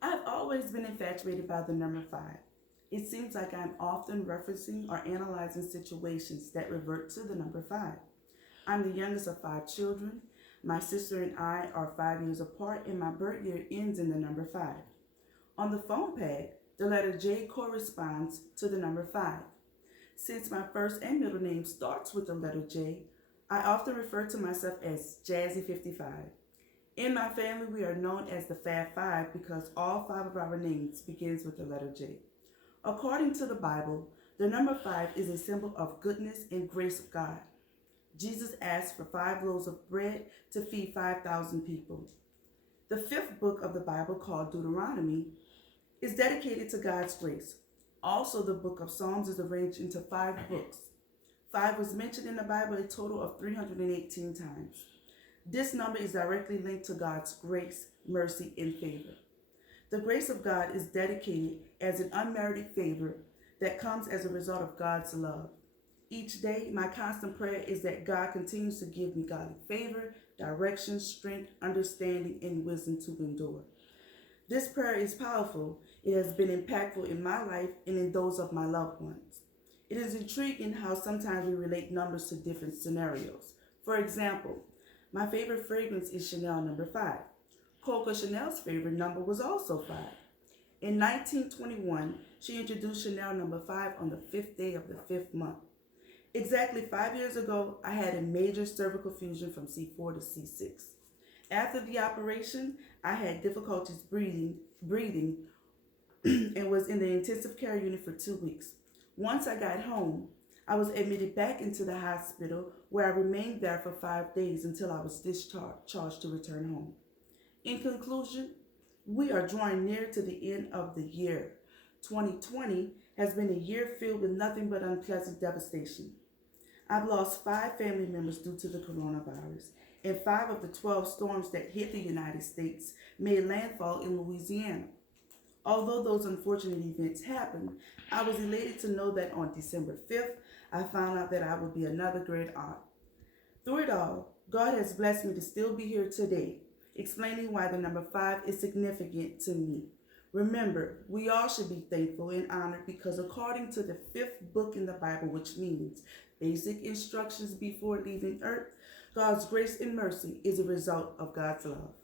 I've always been infatuated by the number five. It seems like I'm often referencing or analyzing situations that revert to the number five. I'm the youngest of five children. My sister and I are 5 years apart, and my birth year ends in the number five. On the phone pad, the letter J corresponds to the number five. Since my first and middle name starts with the letter J, I often refer to myself as Jazzy 55. In my family, we are known as the Fab Five because all five of our names begins with the letter J. According to the Bible, the number five is a symbol of goodness and grace of God. Jesus asked for 5 loaves of bread to feed 5,000 people. The fifth book of the Bible, called Deuteronomy, is dedicated to God's grace. Also, the book of Psalms is arranged into 5 books. Five was mentioned in the Bible a total of 318 times. This number is directly linked to God's grace, mercy, and favor. The grace of God is dedicated as an unmerited favor that comes as a result of God's love. Each day, my constant prayer is that God continues to give me godly favor, direction, strength, understanding, and wisdom to endure. This prayer is powerful. It has been impactful in my life and in those of my loved ones. It is intriguing how sometimes we relate numbers to different scenarios. For example, my favorite fragrance is Chanel number 5. Coco Chanel's favorite number was also 5. In 1921, she introduced Chanel number 5 on the 5th day of the 5th month. Exactly 5 years ago, I had a major cervical fusion from C4 to C6. After the operation, I had difficulties breathing and was in the intensive care unit for 2 weeks. Once I got home, I was admitted back into the hospital where I remained there for 5 days until I was discharged to return home. In conclusion, we are drawing near to the end of the year. 2020 has been a year filled with nothing but unpleasant devastation. I've lost 5 family members due to the coronavirus, and 5 of the 12 storms that hit the United States made landfall in Louisiana. Although those unfortunate events happened, I was elated to know that on December 5th, I found out that I would be another great aunt. Through it all, God has blessed me to still be here today, explaining why the number 5 is significant to me. Remember, we all should be thankful and honored because according to the 5th book in the Bible, which means basic instructions before leaving earth, God's grace and mercy is a result of God's love.